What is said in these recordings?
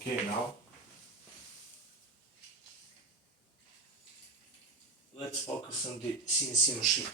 Okay, now let's focus on the CNC machine.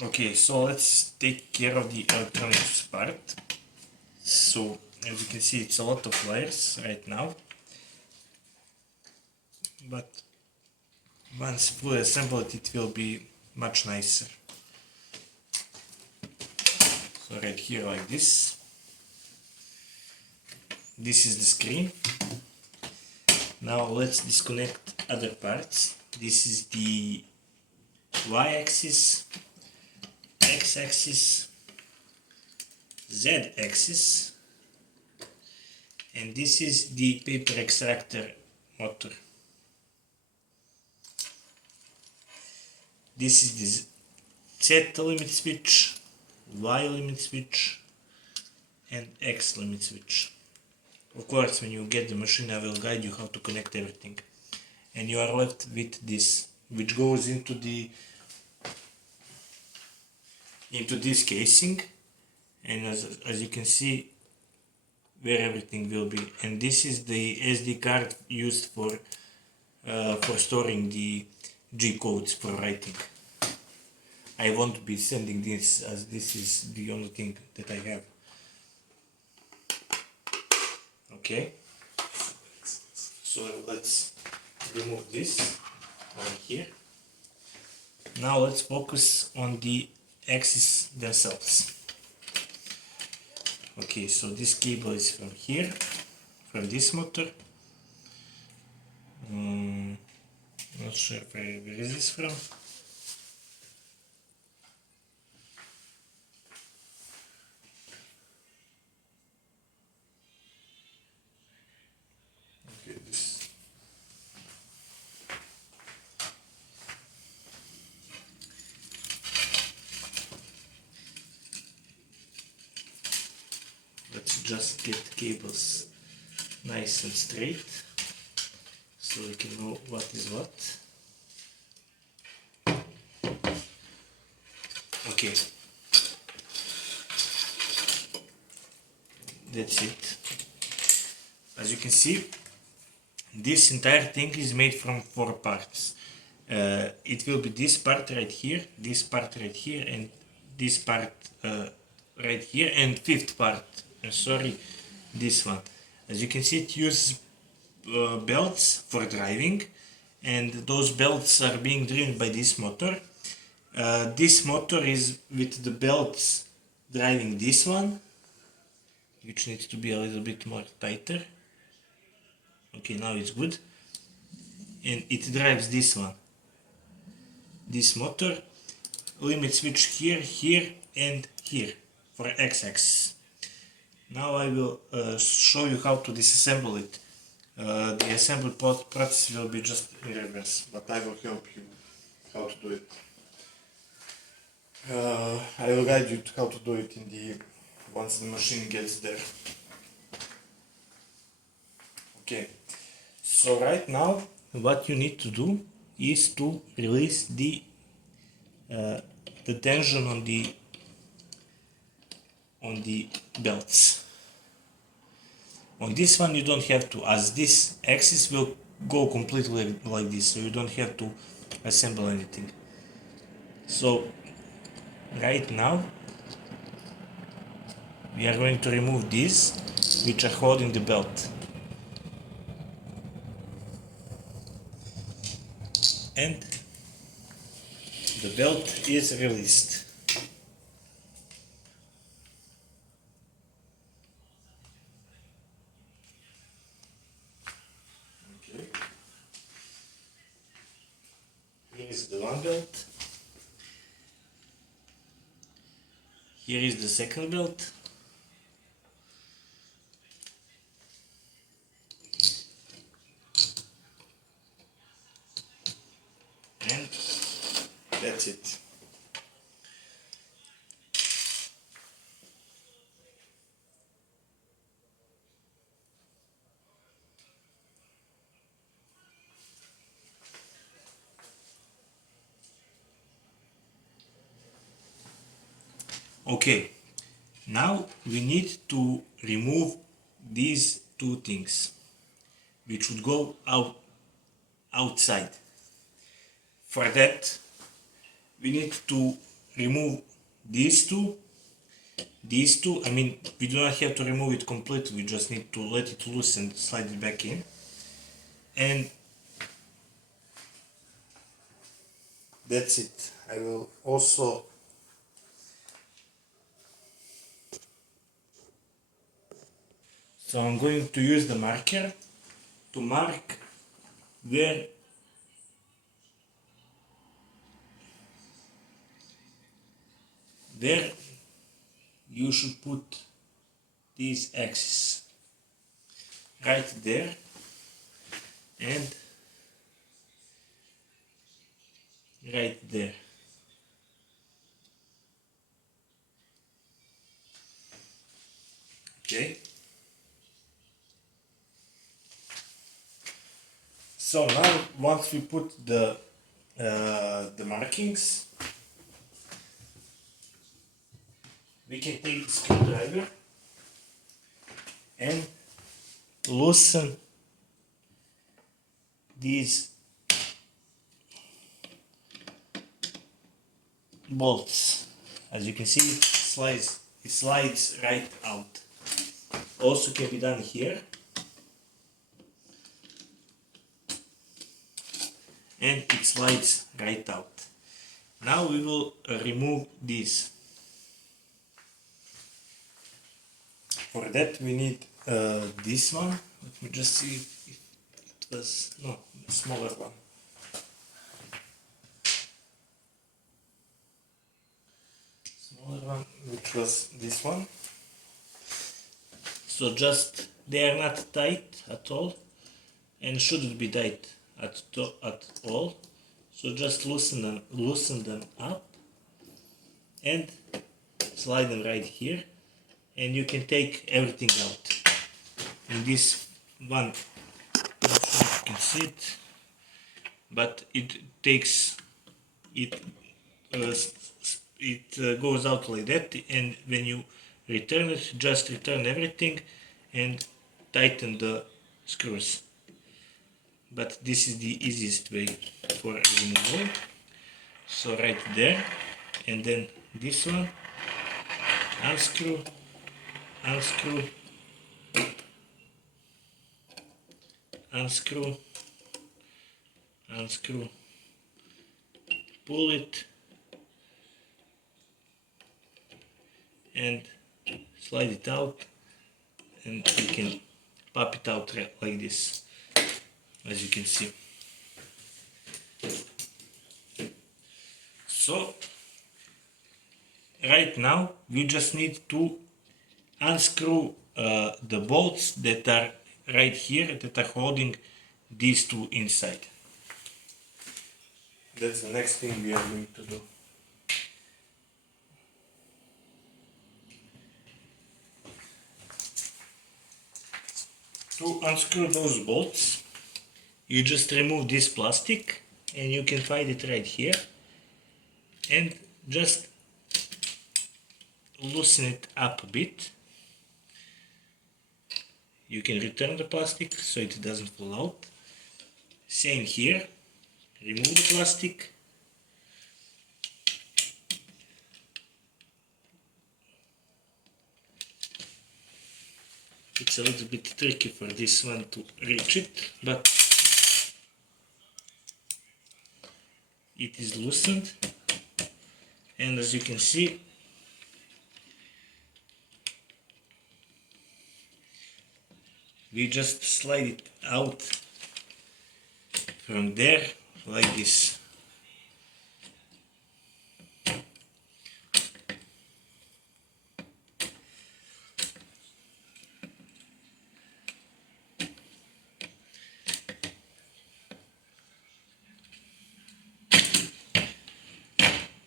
Okay, so let's take care of the electronics part. So as you can see, it's a lot of wires right now, but once fully assembled it will be much nicer. So right here like this. This is the screen. Now let's disconnect other parts. This is the y-axis, x-axis, z-axis, and this is the paper extractor motor. This is the Z limit switch, Y limit switch, and X limit switch. Of course, when you get the machine, I will guide you how to connect everything. And you are left with this, which goes into this casing, and as you can see, where everything will be. And this is the SD card used for storing the G codes for writing. I won't be sending this, as this is the only thing that I have. Okay, so let's remove this over here. Now let's focus on the axes themselves. Okay, so this cable is from here, from this motor. Not sure where is this from. Okay, this. Let's just get cables nice and straight, so we can know what is what. Okay, that's it. As you can see, this entire thing is made from 4 parts. It will be this part right here, this part right here, and this part right here, and 5th part, sorry, this one. As you can see, it uses belts for driving, and those belts are being driven by this motor. This motor is with the belts driving this one, which needs to be a little bit more tighter. Okay, now it's good. And it drives this one. This motor, limit switch here, here, and here for x-axis. Now I will show you how to disassemble it. The assembly process will be just in reverse, but I will help you how to do it. I will guide you to how to do it once the machine gets there. Okay, so right now what you need to do is to release the tension on the belts. On this one you don't have to, as this axis will go completely like this, so you don't have to assemble anything. So right now we are going to remove these which are holding the belt. And the belt is released. Okay. Here is the one belt. Here is the second belt. And that's it. Okay, Now we need to remove these two things which would go outside. For that we need to remove these two. I mean, we do not have to remove it completely, we just need to let it loose and slide it back in. And that's it. I will also so I'm going to use the marker to mark where you should put these axes. Right there and right there. Okay. So now once we put the markings, we can take the screwdriver and loosen these bolts. As you can see, it slides right out. Also can be done here. And it slides right out. Now we will remove this. For that we need this one. Let me just see if it was, no, a smaller one. Smaller one, which was this one. So just, they are not tight at all and shouldn't be tight at all. So just loosen them up and slide them right here, and you can take everything out. In this one, I'm not sure if you can see it, but it takes it. It goes out like that, and when you return it, just return everything and tighten the screws. But this is the easiest way for removal. So right there, and then this one, unscrew, unscrew, unscrew, unscrew, pull it and slide it out, and you can pop it out like this, as you can see. So right now we just need to unscrew the bolts that are right here, that are holding these two inside. That's the next thing we are going to do. To unscrew those bolts, you just remove this plastic, and you can find it right here, and just loosen it up a bit. You can return the plastic so it doesn't fall out. Same here, remove the plastic. It's a little bit tricky for this one to reach it, but it is loosened, and as you can see, we just slide it out from there like this.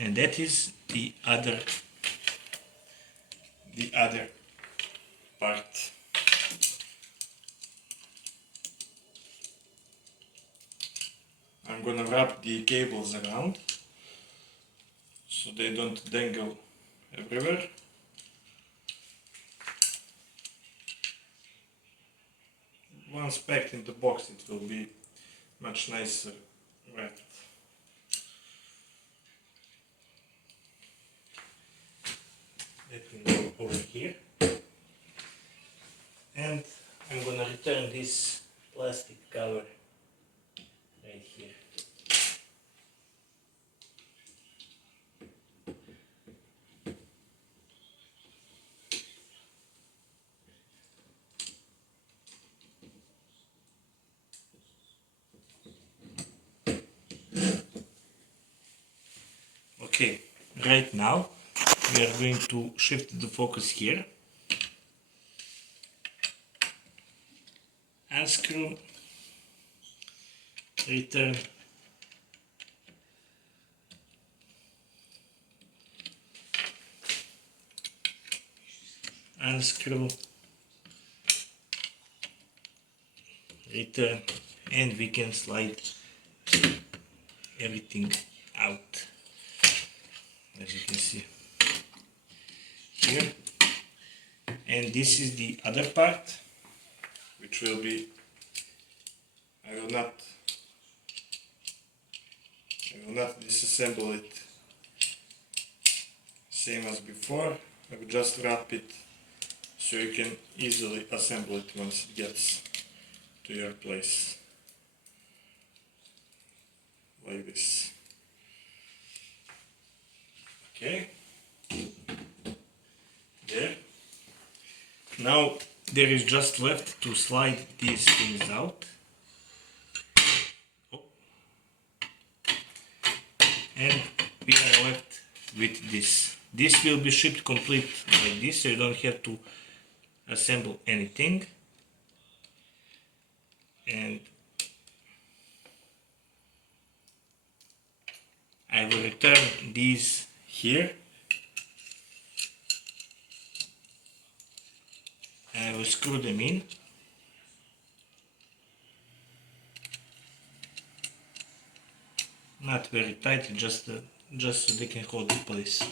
And that is the other part. I'm gonna wrap the cables around so they don't dangle everywhere. once packed in the box it will be much nicer wrapped. Let me go over here. And I'm gonna return this plastic cover right here. Okay, right now we are going to shift the focus here. Unscrew, return, unscrew, return, and we can slide everything out, as you can see here. And this is the other part, which will be, I will not disassemble it same as before. I will just wrap it so you can easily assemble it once it gets to your place, like this. Okay, there. Now there is just left to slide these things out. Oh. And we are left with this. This will be shipped complete like this, so you don't have to assemble anything. And I will return these here. I will screw them in. Not very tight, just so they can hold the place.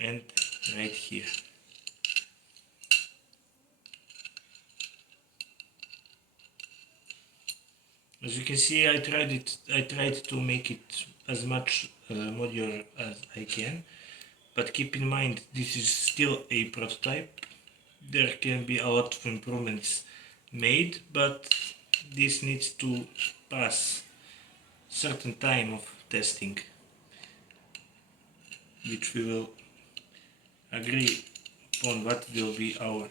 And right here. As you can see, I tried to make it as much modular as I can, but keep in mind this is still a prototype. There can be a lot of improvements made, but this needs to pass certain time of testing, which we will agree upon what will be our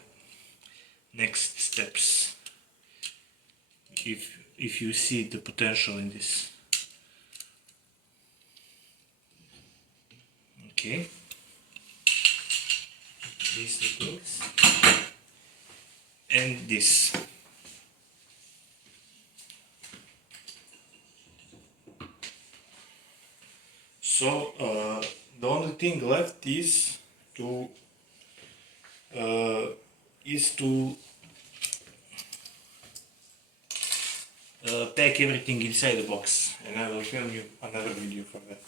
next steps, if you see the potential in this. Okay, these two things and this. So the only thing left is to pack everything inside the box, and I will film you another video for that.